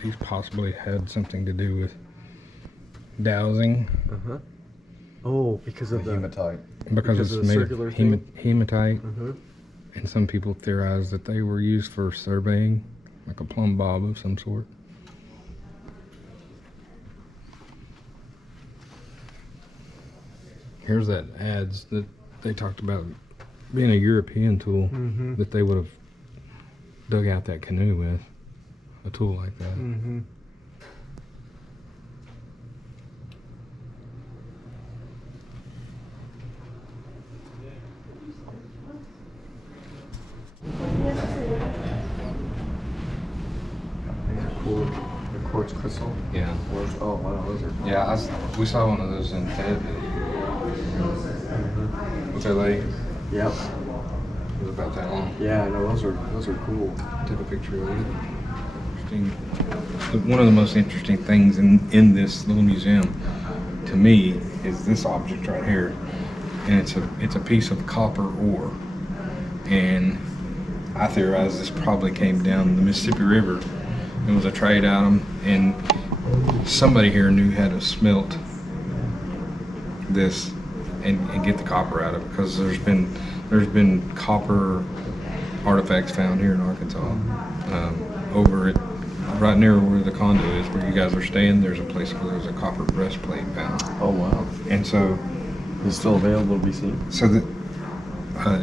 these possibly had something to do with dowsing. Oh, because of the hematite. Because it's made of hematite. Mm-hmm. And some people theorize that they were used for surveying, like a plumb bob of some sort. Here's that adze that they talked about being a European tool that they would have dug out that canoe with, a tool like that. Cool. The quartz crystal. Yeah. Oh wow, those are. Yeah, we saw one of those in Fayetteville. With their leg. Yep. It was about that long. Yeah, no, those are cool. Took a picture of it. Interesting. One of the most interesting things in this little museum, to me, is this object right here, and it's a piece of copper ore, and I theorize this probably came down the Mississippi River. It was a trade item, and somebody here knew how to smelt this and get the copper out of it, because there's been copper artifacts found here in Arkansas. Over it, right near where the condo is, where you guys are staying, there's a place where there's a copper breastplate found. Oh wow. And so, Is it still available to be seen? so that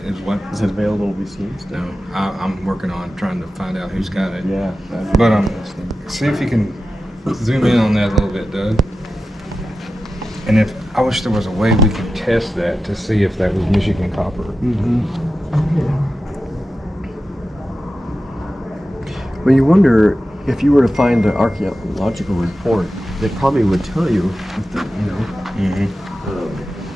is what? Is it available to be seen still? No, I'm working on trying to find out who's got it. Yeah. But see if you can zoom in on that a little bit, Doug. And I wish there was a way we could test that to see if that was Michigan copper. Well, you wonder if you were to find the archaeological report, they probably would tell you,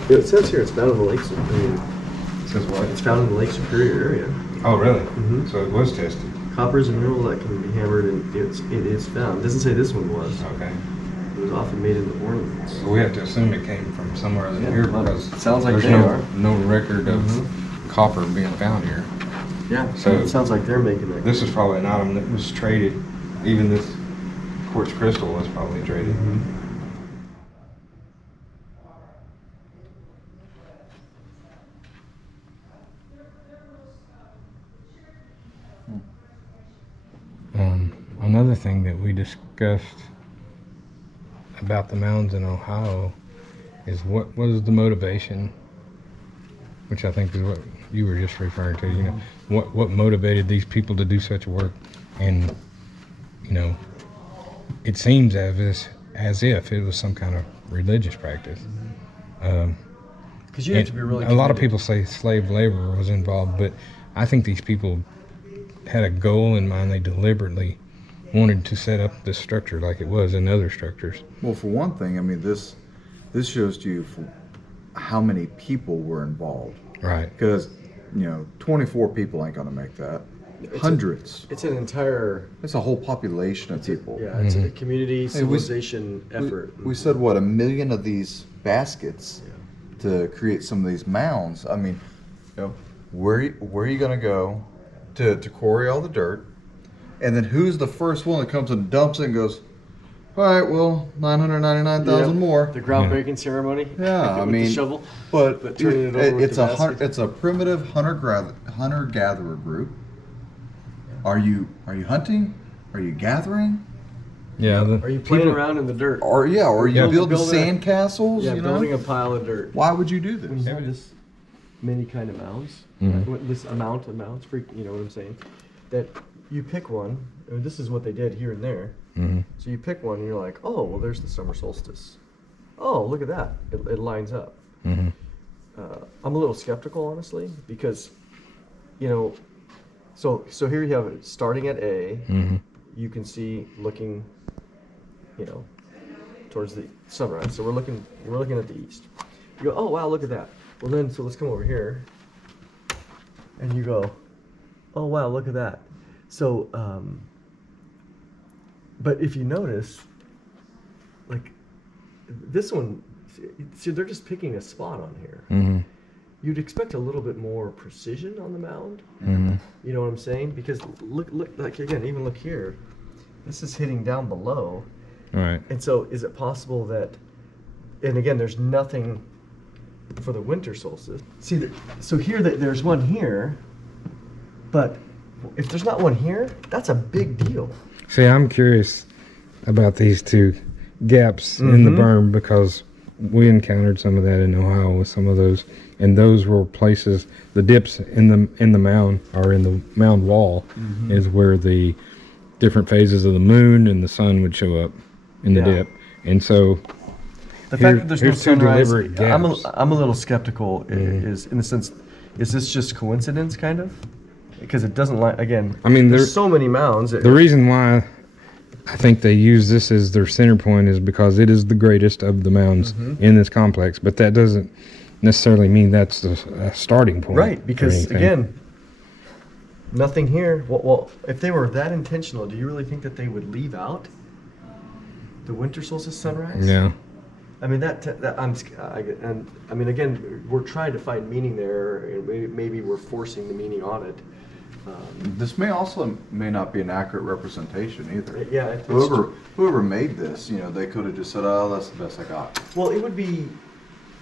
it says here it's found in the Lake Superior. It says what? It's found in the Lake Superior area. Oh, really? So it was tested. Copper is a mineral that can be hammered, and it is found. It doesn't say this one was. Okay. It was often made into ornaments. So we have to assume it came from somewhere in here, because it sounds like there's they are. no record of copper being found here. Yeah. So it sounds like they're making it. This is probably an item that was traded. Even this quartz crystal was probably traded. Another thing that we discussed about the mounds in Ohio is what was the motivation, which I think is what you were just referring to. You know, what motivated these people to do such work, and it seems as if it was some kind of religious practice. Because you have to be really. A lot of people say slave labor was involved, but I think these people had a goal in mind. They deliberately wanted to set up this structure like it was in other structures. Well, for one thing, I mean, this shows to you how many people were involved. Right. Because, 24 people ain't going to make that. Hundreds. It's an entire. It's a whole population of people. Yeah, it's a community civilization effort. We said, 1 million of these baskets to create some of these mounds. I mean, where are you going to go to quarry all the dirt? And then who's the first one that comes and dumps it and goes, all right, well, 999,000 more. The groundbreaking ceremony. Yeah, with I mean, the shovel. but turning it over with the basket. It's a primitive hunter-gatherer group. Are you hunting? Are you gathering? Yeah. Are you playing around in the dirt? Or are you building sand castles? Yeah, building a pile of dirt. Why would you do this? When you have this many kind of mounds, this amount of mounds, you know what I'm saying? That you pick one. I mean, this is what they did here and there. So you pick one and you're like, oh, well, there's the summer solstice. Oh, look at that. It lines up. I'm a little skeptical, honestly, because, so here you have it starting at A. You can see looking, towards the sunrise. So we're looking at the east. You go, oh, wow, look at that. Well, then, so let's come over here. And you go, oh, wow, look at that. So, but if you notice, like this one, see, they're just picking a spot on here. You'd expect a little bit more precision on the mound. You know what I'm saying? Because look, like again, even look here. This is hitting down below. All right. And so is it possible that, and again, there's nothing for the winter solstice. See, so here there's one here, but if there's not one here, that's a big deal. See, I'm curious about these two gaps in the berm because we encountered some of that in Ohio with some of those, and those were places, the dips in the mound or in the mound wall is where the different phases of the moon and the sun would show up in the dip. And so the fact that there's no here's two sunrise, deliberate gaps. I'm a little skeptical. Is in the sense, is this just coincidence, kind of? Because it doesn't like, again. I mean, there's so many mounds. The reason why I think they use this as their center point is because it is the greatest of the mounds in this complex, but that doesn't necessarily mean that's the starting point. Right, because again, nothing here. Well, if they were that intentional, do you really think that they would leave out the winter solstice sunrise? Yeah. I mean I mean, again, we're trying to find meaning there, and maybe we're forcing the meaning on it. This may not be an accurate representation either. Yeah, it's Whoever made this, they could have just said, "Oh, that's the best I got." Well, it would be.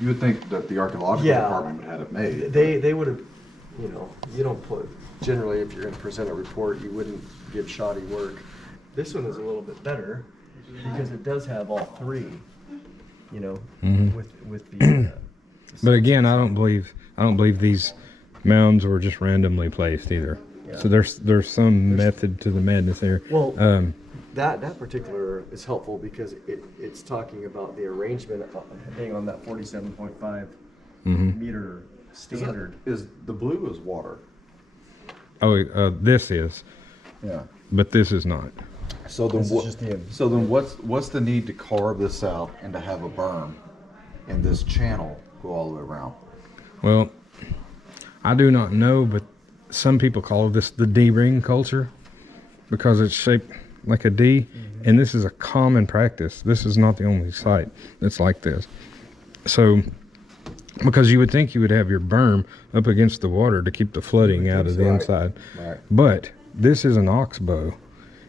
You would think that the archaeological department would have it made. They would have, you don't put, generally if you're going to present a report, you wouldn't give shoddy work. This one is a little bit better because it does have all three, with the. But again, I don't believe these mounds were just randomly placed either. Yeah. So there's some method to the madness there. Well, that particular is helpful because it's talking about the arrangement being on that 47.5 meter standard. Is the blue is water? Oh, this is, Yeah. but this is not. So then, This is just the end. so then, what's the need to carve this out and to have a berm and this channel go all the way around? Well, I do not know, but some people call this the D-ring culture because it's shaped like a D, and this is a common practice. This is not the only site that's like this. So, because you would think you would have your berm up against the water to keep the flooding out of the inside. Right. But this is an oxbow,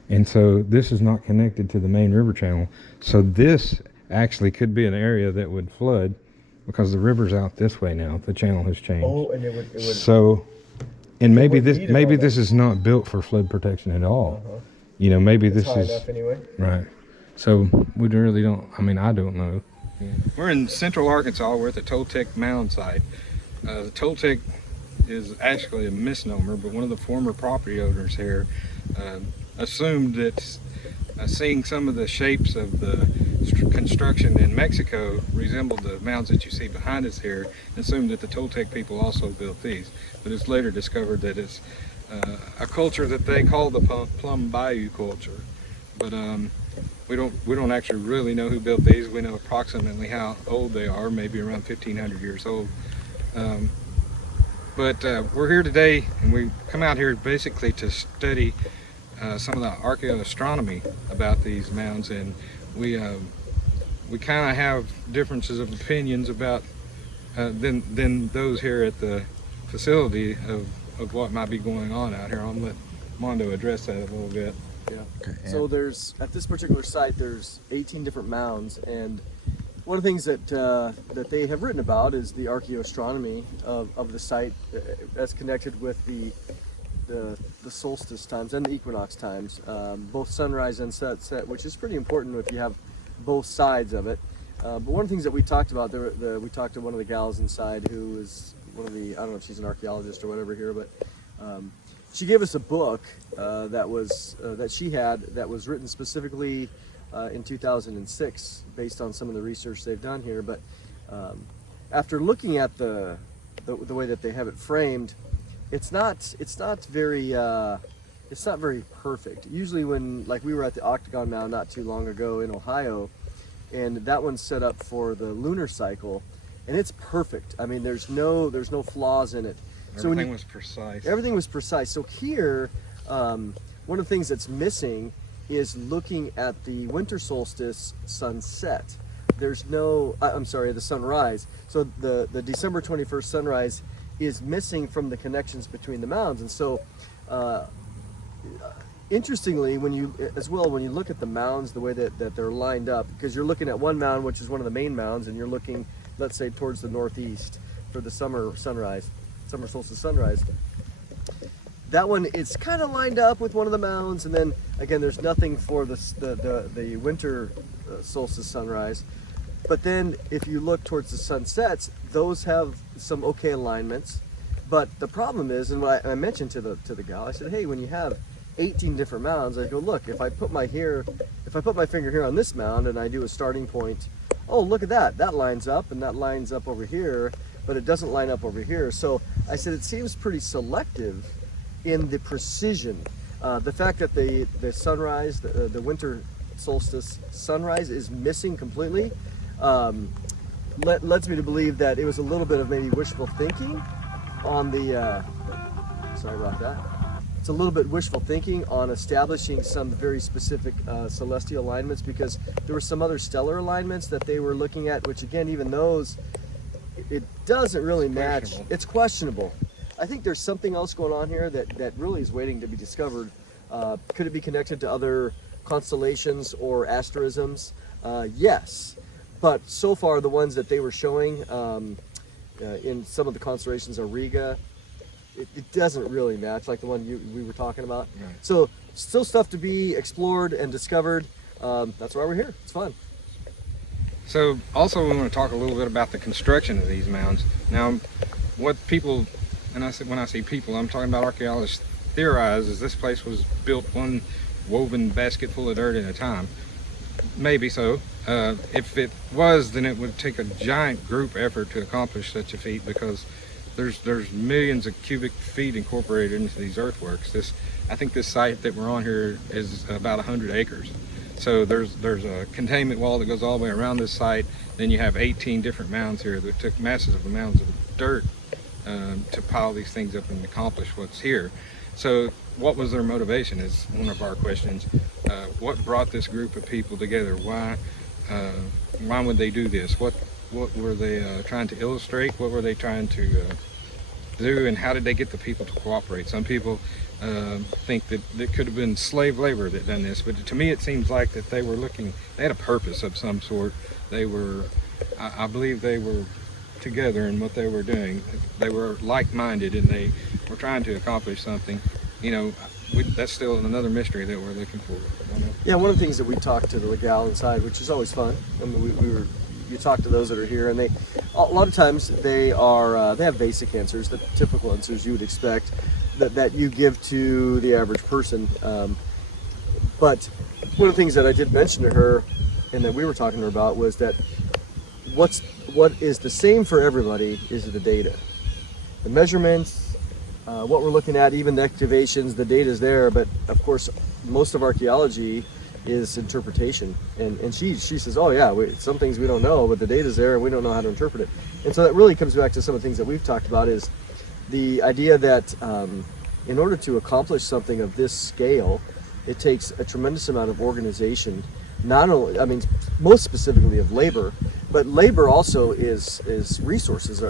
and so this is not connected to the main river channel. So this actually could be an area that would flood because the river's out this way now. The channel has changed. Oh, and it would. So, and maybe would this need it maybe all this is not built for flood protection at all. Maybe It's this high is enough anyway. right. So we really don't. I mean, I don't know. We're in central Arkansas. We're at the Toltec Mound Site. The Toltec is actually a misnomer, but one of the former property owners here assumed that seeing some of the shapes of the construction in Mexico resembled the mounds that you see behind us here, assumed that the Toltec people also built these. But it's later discovered that it's a culture that they call the Plumb Bayou Culture. But we don't actually really know who built these. We know approximately how old they are, maybe around 1,500 years old. But we're here today, and we come out here basically to study some of the archaeoastronomy about these mounds, and we kind of have differences of opinions about than those here at the facility of what might be going on out here. I'll let Mondo address that a little bit. Yeah. Okay. So there's, at this particular site, there's 18 different mounds, and one of the things that that they have written about is the archaeoastronomy of the site that's connected with the solstice times and the equinox times, both sunrise and sunset, which is pretty important if you have both sides of it. But one of the things that we talked about, we talked to one of the gals inside who is one of the, I don't know if she's an archaeologist or whatever here, but she gave us a book that she had that was written specifically in 2006 based on some of the research they've done here. But after looking at the way that they have it framed, it's not very perfect. Usually when, like, we were at the Octagon Mound not too long ago in Ohio, and that one's set up for the lunar cycle, and it's perfect. I mean, there's no flaws in it. Everything was precise. Everything was precise. So here, one of the things that's missing is looking at the winter solstice sunset. There's no, I'm sorry, the sunrise. So the December 21st sunrise is missing from the connections between the mounds. And so interestingly, when you look at the mounds, the way that they're lined up, because you're looking at one mound, which is one of the main mounds, and you're looking, let's say, towards the northeast for the summer solstice sunrise. That one, it's kind of lined up with one of the mounds, and then again, there's nothing for the winter solstice sunrise. But then, if you look towards the sunsets, those have some okay alignments. But the problem is, and what I mentioned to the gal, I said, hey, when you have 18 different mounds, I go, look, if I put my finger here on this mound and I do a starting point, oh, look at that, that lines up and that lines up over here, but it doesn't line up over here. So I said, it seems pretty selective in the precision. The fact that the sunrise, the winter solstice sunrise is missing completely, lets me to believe that it was a little bit of maybe wishful thinking on the, sorry about that. It's a little bit wishful thinking on establishing some very specific celestial alignments, because there were some other stellar alignments that they were looking at, which again, even those, it doesn't really match. It's questionable. I think there's something else going on here that really is waiting to be discovered. Could it be connected to other constellations or asterisms? Yes, but so far the ones that they were showing in some of the constellations are Riga. It doesn't really match like the one we were talking about. Right. So still stuff to be explored and discovered. That's why we're here. It's fun. So also we want to talk a little bit about the construction of these mounds. Now, what people, and when I say people, I'm talking about archaeologists, theorize is this place was built one woven basket full of dirt at a time. Maybe so. If it was, then it would take a giant group effort to accomplish such a feat, because there's millions of cubic feet incorporated into these earthworks. I think this site that we're on here is about 100 acres. So there's a containment wall that goes all the way around this site. Then you have 18 different mounds here that took massive amounts of dirt to pile these things up and accomplish what's here. So what was their motivation is one of our questions. What brought this group of people together? Why would they do this? What were they trying to illustrate? What were they trying to do, and how did they get the people to cooperate? Some people think that it could have been slave labor that done this, but to me it seems like that they had a purpose of some sort. I believe they were together in what they were doing. They were like-minded and they were trying to accomplish something. You know, that's still another mystery that we're looking for. Yeah, one of the things that we talked to the gal inside, which is always fun. I mean, you talk to those that are here, and a lot of times they have basic answers, the typical answers you would expect that you give to the average person. But one of the things that I did mention to her, and that we were talking to her about, was that what is the same for everybody is the data, the measurements, what we're looking at, even the excavations. The data is there, but of course, most of archaeology is interpretation, and she says, oh yeah, some things we don't know, but the data's there and we don't know how to interpret it. And so that really comes back to some of the things that we've talked about, is the idea that in order to accomplish something of this scale, it takes a tremendous amount of organization, not only, I mean, most specifically of labor, but labor also is resources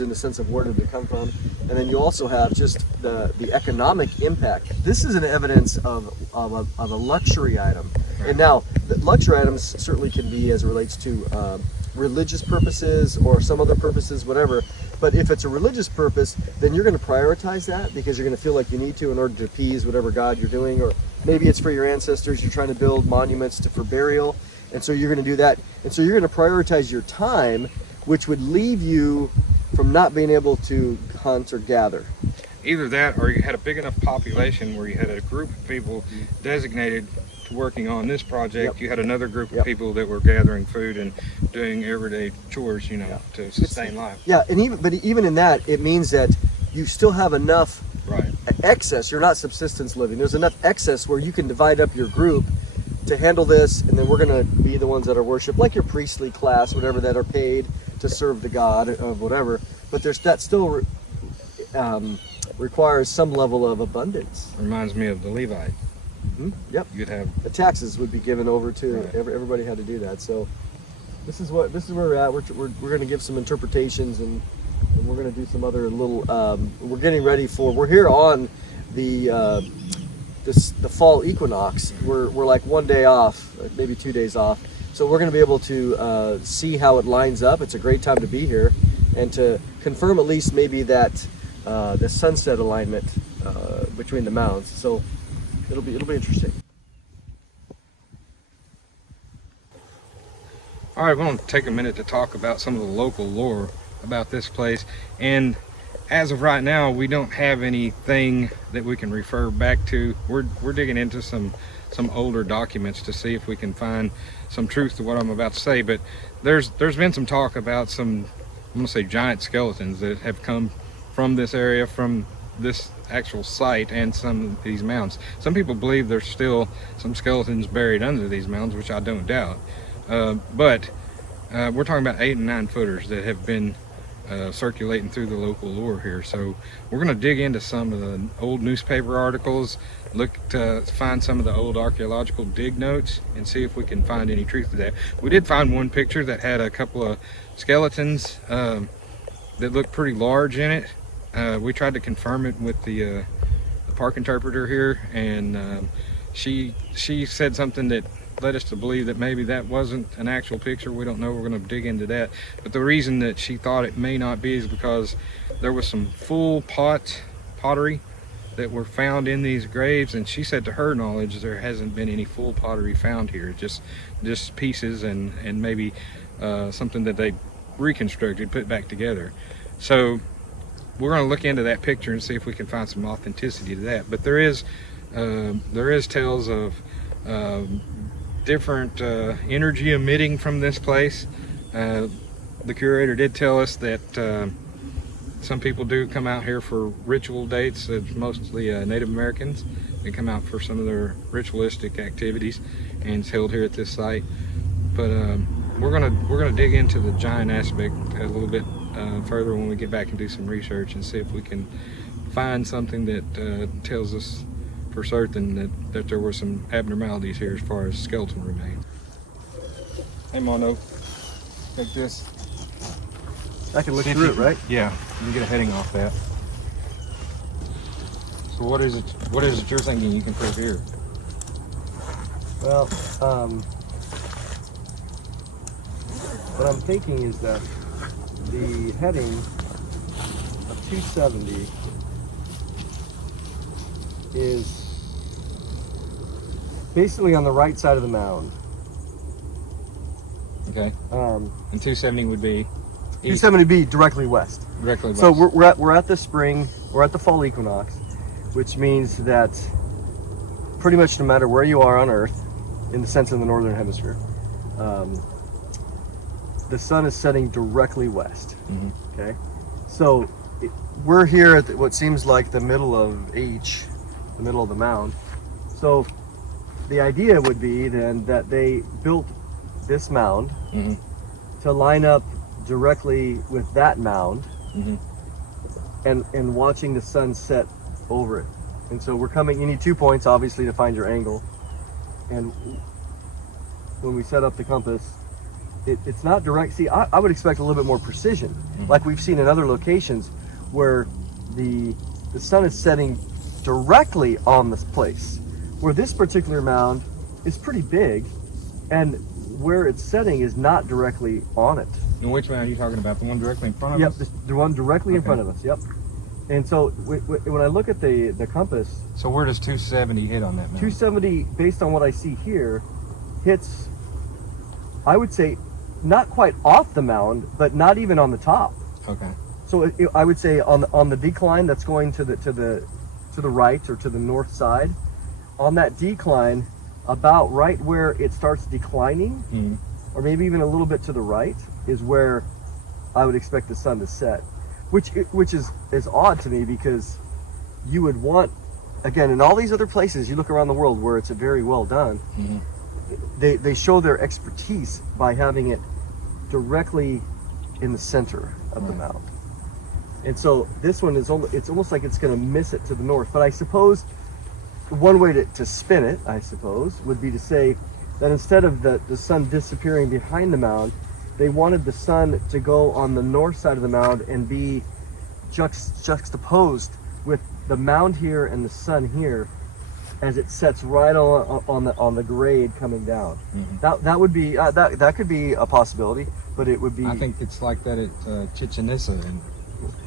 in the sense of where did they come from, and then you also have just the economic impact. This is an evidence of a luxury item. Right. And now, the luxury items certainly can be as it relates to religious purposes or some other purposes, whatever. But if it's a religious purpose, then you're going to prioritize that because you're going to feel like you need to in order to appease whatever God you're doing, or maybe it's for your ancestors. You're trying to build monuments for burial, and so you're going to do that. And so you're going to prioritize your time, which would leave you from not being able to hunt or gather. Either that, or you had a big enough population where you had a group of people designated to working on this project. Yep. You had another group of people that were gathering food and doing everyday chores, you know, to sustain life. Yeah, and even in that, it means that you still have enough excess. You're not subsistence living. There's enough excess where you can divide up your group to handle this, and then we're going to be the ones that are worshipped, like your priestly class, whatever, that are paid to serve the god of whatever. But that still requires some level of abundance. Reminds me of the Levite. Mm-hmm. Yep. You'd have the taxes would be given over to everybody had to do that. So this is where we're at. We're going to give some interpretations, and we're going to do some other little. We're getting ready for. We're here on the the fall equinox, we're like 1 day off, maybe 2 days off. So we're going to be able to see how it lines up. It's a great time to be here, and to confirm at least maybe that the sunset alignment between the mounds. So it'll be interesting. All right, we're going to take a minute to talk about some of the local lore about this place. And as of right now, we don't have anything that we can refer back to. We're digging into some older documents to see if we can find some truth to what I'm about to say. But there's been some talk about some, I'm gonna say, giant skeletons that have come from this area, from this actual site, and some of these mounds. Some people believe there's still some skeletons buried under these mounds, which I don't doubt. But we're talking about 8 and 9 footers that have been circulating through the local lore here. So we're going to dig into some of the old newspaper articles, look to find some of the old archaeological dig notes, and see if we can find any truth to that. We did find one picture that had a couple of skeletons that looked pretty large in it. We tried to confirm it with the park interpreter here, and she said something that led us to believe that maybe that wasn't an actual picture. We don't know. We're going to dig into that. But the reason that she thought it may not be is because there was some full pottery that were found in these graves, and she said to her knowledge there hasn't been any full pottery found here, just pieces and maybe something that they reconstructed, put back together. So we're going to look into that picture and see if we can find some authenticity to that. But there is tales of different energy emitting from this place. The curator did tell us that some people do come out here for ritual dates. It's mostly Native Americans. They come out for some of their ritualistic activities, and it's held here at this site. But we're gonna dig into the giant aspect a little bit further when we get back and do some research and see if we can find something that tells us for certain that there were some abnormalities here as far as skeletal remains. Hey Mono, take this. I can look through it, right? Yeah, you can get a heading off that. So what is it you're thinking you can prove here? Well, what I'm thinking is that the heading of 270 is basically on the right side of the mound. Okay. And 270 would be east. 270B directly west. Directly west. So we're at the spring, we're at the fall equinox, which means that pretty much no matter where you are on Earth, in the sense of the northern hemisphere, the sun is setting directly west. Mm-hmm. Okay, so we're here at what seems like the middle of H, the middle of the mound. So the idea would be then that they built this mound Mm-hmm. to line up directly with that mound, Mm-hmm. and watching the sun set over it. And so we're coming, you need 2 points obviously to find your angle. And when we set up the compass, it's not direct. See, I would expect a little bit more precision, Mm-hmm. like we've seen in other locations where the sun is setting directly on this place. Where this particular mound is pretty big, and where it's setting is not directly on it. And which mound are you talking about? The one directly in front of us? Yep, the one directly in Okay. front of us, yep. And so when I look at the compass, So where does 270 hit on that mound? 270, based on what I see here, hits, I would say, not quite off the mound, but not even on the top. Okay. So I would say on the decline that's going to the right or to the north side, on that decline, about right where it starts declining, Mm-hmm. or maybe even a little bit to the right, is where I would expect the sun to set. Which is odd to me, because you would want, again, in all these other places you look around the world where it's very well done, Mm-hmm. they show their expertise by having it directly in the center of the mound. And so this one is it's almost like it's going to miss it to the north. But I suppose one way to spin it, I suppose, would be to say that instead of the sun disappearing behind the mound, they wanted the sun to go on the north side of the mound and be juxtaposed with the mound here and the sun here, as it sets right on the grade coming down. That would be that could be a possibility, but it would be. I think it's like that at Chichen Itza and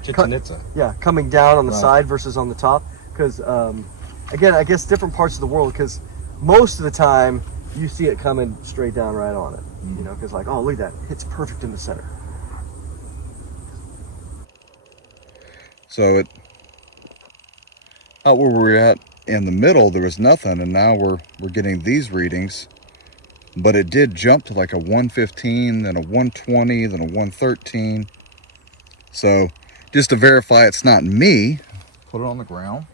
Chichen Itza. Yeah, coming down on the Right. side versus on the top, because again, I guess different parts of the world, because most of the time you see it coming straight down right on it. You know, because like, oh, look at that, it's perfect in the center. So out where we're at in the middle, there was nothing, and now we're getting these readings. But it did jump to like a 115, then a 120, then a 113. So just to verify it's not me, put it on the ground.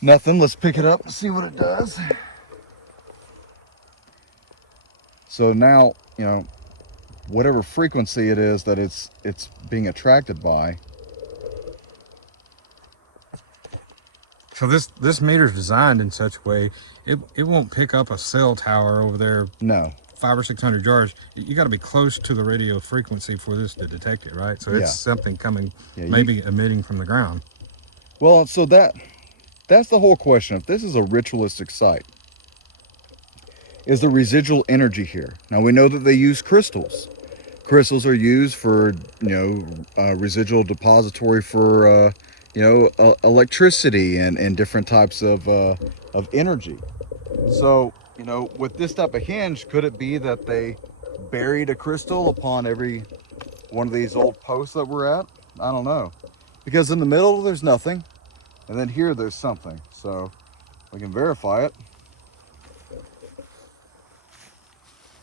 Nothing. Let's pick it up and see what it does. So now, you know, whatever frequency it is that it's being attracted by. So this meter's designed in such a way it won't pick up a cell tower over there. No. 500 or 600 yards. You got to be close to the radio frequency for this to detect it, right? So Yeah. it's something coming, Yeah, maybe emitting from the ground. Well, so that's the whole question. If this is a ritualistic site, is the residual energy here? Now we know that they use crystals. Crystals are used for, you know, residual depository for, you know, electricity and different types of energy. So, you know, with this type of hinge, could it be that they buried a crystal upon every one of these old posts that we're at? I don't know. Because in the middle, there's nothing. And then here, there's something. So we can verify it.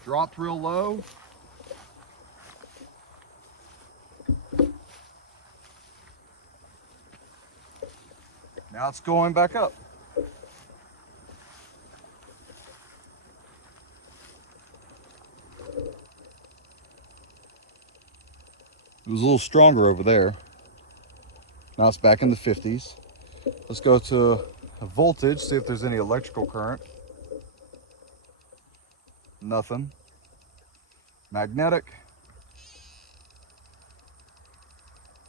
Dropped real low. Now it's going back up. It was a little stronger over there. Now it's back in the 50s. Let's go to a voltage, see if there's any electrical current. Nothing. Magnetic.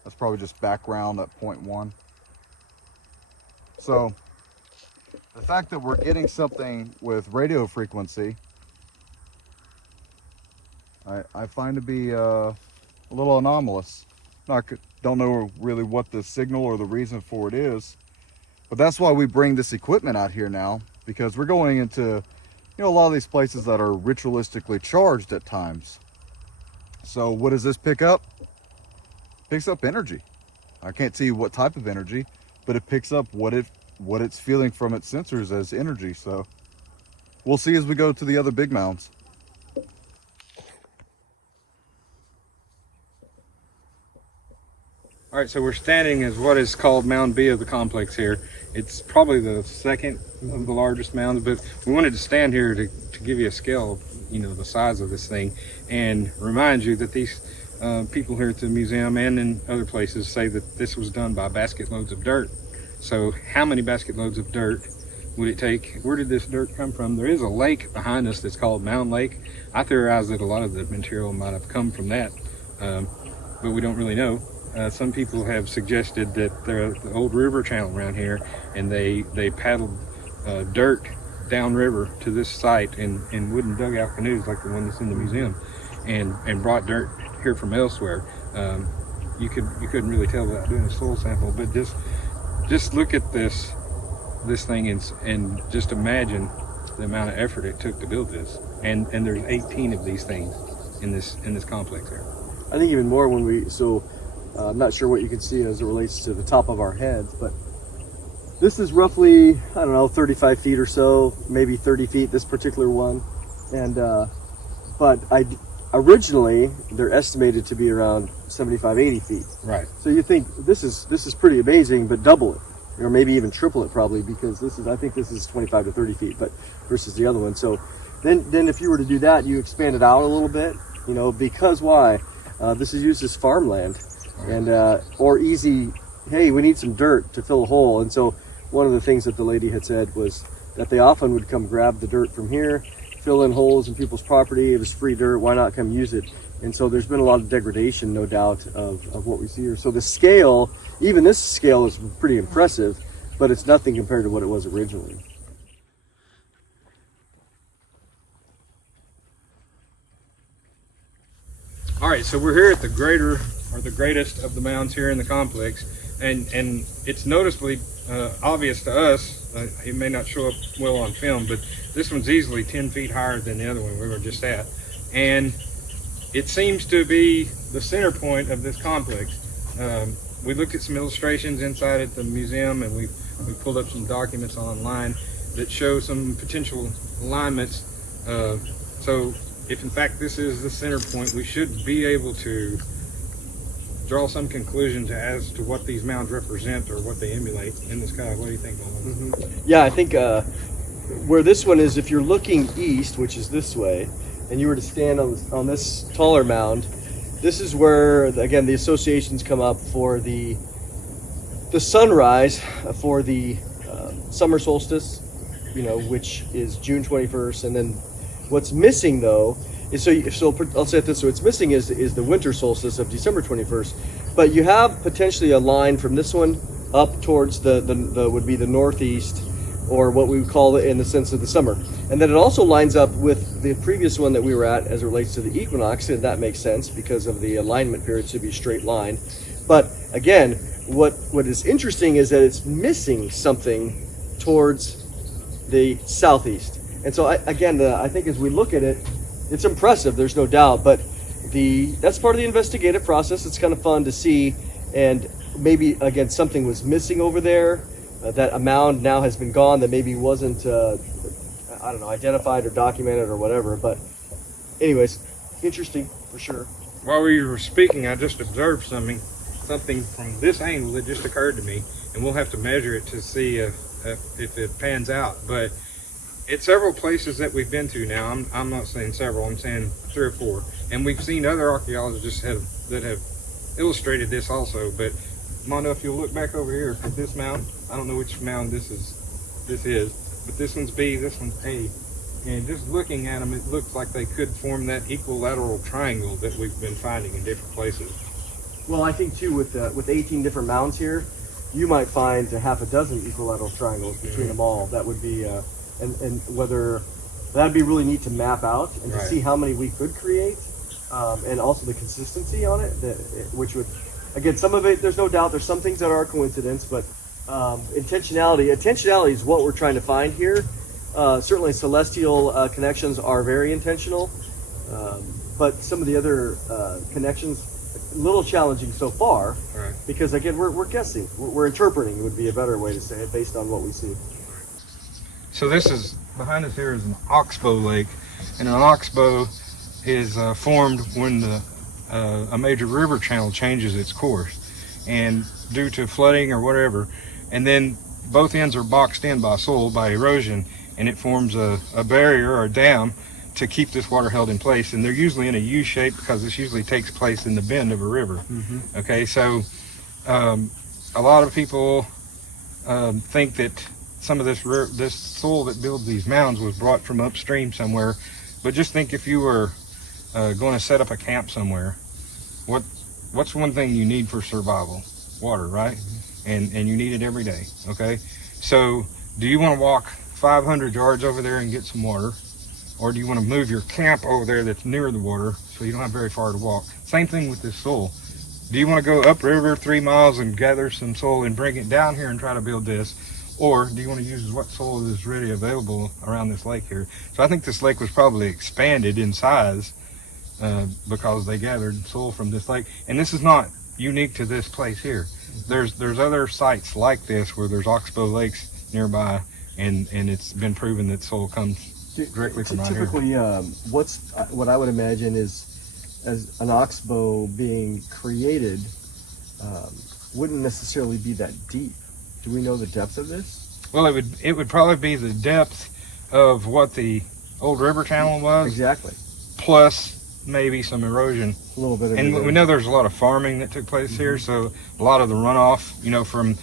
That's probably just background at 0.1. So the fact that we're getting something with radio frequency, I find to be a little anomalous. I don't know really what the signal or the reason for it is, but that's why we bring this equipment out here now, because we're going into, you know, a lot of these places that are ritualistically charged at times. So what does this pick up? Picks up energy. I can't tell you what type of energy, but it picks up what it's feeling from its sensors as energy. So we'll see as we go to the other big mounds. All right, so we're standing as what is called Mound B of the complex here. It's probably the second of the largest mounds, but we wanted to stand here to give you a scale of, you know, the size of this thing, and remind you that these people here at the museum and in other places say that this was done by basket loads of dirt. So how many basket loads of dirt would it take? Where did this dirt come from? There is a lake behind us that's called Mound Lake. I theorize that a lot of the material might have come from that, but we don't really know. Some people have suggested that there's the old river channel around here, and they paddled dirt downriver to this site in wooden dugout canoes like the one that's in the museum, and brought dirt here from elsewhere. You couldn't really tell without doing a soil sample, but just look at this thing and just imagine the amount of effort it took to build this. And there's 18 of these things in this complex here. I think even more when I'm not sure what you can see as it relates to the top of our heads, but this is roughly, I don't know, 35 feet or so, maybe 30 feet, this particular one. And, but originally they're estimated to be around 75, 80 feet. Right. So you think this is pretty amazing, but double it, or maybe even triple it probably, because I think this is 25 to 30 feet, but versus the other one. So then if you were to do that, you expand it out a little bit, you know, because why? This is used as farmland. And or easy, hey, we need some dirt to fill a hole. And so one of the things that the lady had said was that they often would come grab the dirt from here, fill in holes in people's property. It was free dirt, why not come use it? And so there's been a lot of degradation, no doubt, of what we see here. So the scale, even this scale, is pretty impressive, but it's nothing compared to what it was originally. All right, so we're here at the greatest of the mounds here in the complex, and it's noticeably obvious to us. It may not show up well on film, but this one's easily 10 feet higher than the other one we were just at, and it seems to be the center point of this complex. We looked at some illustrations inside at the museum, and we pulled up some documents online that show some potential alignments. So if in fact this is the center point, we should be able to draw some conclusions as to what these mounds represent or what they emulate in the sky. What do you think, Nolan? Yeah, I think where this one is, if you're looking east, which is this way, and you were to stand on this taller mound, this is where, again, the associations come up for the sunrise for the summer solstice, which is June 21st, and then what's missing though is so I'll say it this way: what's missing is the winter solstice of December 21st, but you have potentially a line from this one up towards the would be the northeast, or what we would call it in the sense of the summer. And then it also lines up with the previous one that we were at as it relates to the equinox, and that makes sense because of the alignment period should be a straight line. But again, what is interesting is that it's missing something towards the southeast. And so I think as we look at it, it's impressive, there's no doubt, but that's part of the investigative process. It's kind of fun to see, and maybe again something was missing over there, that a mound now has been gone that maybe wasn't identified or documented or whatever. But anyways, interesting for sure. While we were speaking, I just observed something from this angle that just occurred to me, and we'll have to measure it to see if it pans out. But it's several places that we've been to now. I'm not saying several, I'm saying 3 or 4, and we've seen other archaeologists that have illustrated this also. But Mondo, if you'll look back over here at this mound, I don't know which mound this is, but this one's B, this one's A, and just looking at them, it looks like they could form that equilateral triangle that we've been finding in different places. Well, I think too, with 18 different mounds here, you might find a half a dozen equilateral triangles between them all. That would be, and whether that'd be really neat to map out and to see how many we could create, and also the consistency on it, which would, again, some of it, there's no doubt, there's some things that are coincidence, but intentionality is what we're trying to find here. Certainly celestial connections are very intentional, but some of the other connections, a little challenging so far, because again, we're guessing, we're interpreting would be a better way to say it based on what we see. So this is, behind us here is an oxbow lake, and an oxbow is formed when a major river channel changes its course, and due to flooding or whatever, and then both ends are boxed in by soil, by erosion, and it forms a barrier or a dam to keep this water held in place. And they're usually in a U shape because this usually takes place in the bend of a river. Okay, so a lot of people think that some of this soil that builds these mounds was brought from upstream somewhere, but just think if you were going to set up a camp somewhere, what's one thing you need for survival? Water, right? And you need it every day. Okay, so do you want to walk 500 yards over there and get some water, or do you want to move your camp over there that's near the water so you don't have very far to walk? Same thing with this soil. Do you want to go upriver 3 miles and gather some soil and bring it down here and try to build this, or do you want to use what soil is ready available around this lake here? So I think this lake was probably expanded in size because they gathered soil from this lake. And this is not unique to this place here. There's other sites like this where there's oxbow lakes nearby, and it's been proven that soil comes directly from out here. Typically, what I would imagine is, as an oxbow being created, wouldn't necessarily be that deep. Do we know the depth of this? Well, it would probably be the depth of what the old river channel was. Exactly. Plus maybe some erosion. A little bit of And erosion. we know there's a lot of farming that took place here, so a lot of the runoff, from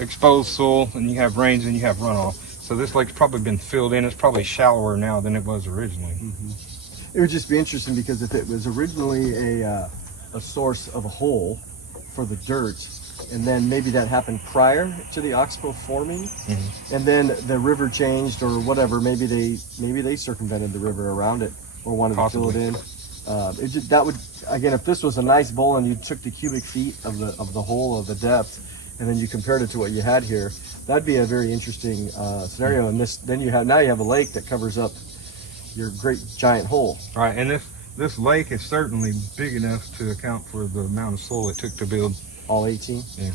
exposed soil, and you have rains and you have runoff. So this lake's probably been filled in. It's probably shallower now than it was originally. It would just be interesting because if it was originally a source of a hole for the dirt, and then maybe that happened prior to the oxbow forming, and then the river changed or whatever. Maybe they circumvented the river around it or wanted Possibly. to fill it in. That would, again, if this was a nice bowl and you took the cubic feet of the hole of the depth, and then you compared it to what you had here, that'd be a very interesting scenario. And then you have a lake that covers up your great giant hole. Right, and this lake is certainly big enough to account for the amount of soil it took to build. All 18. Yeah.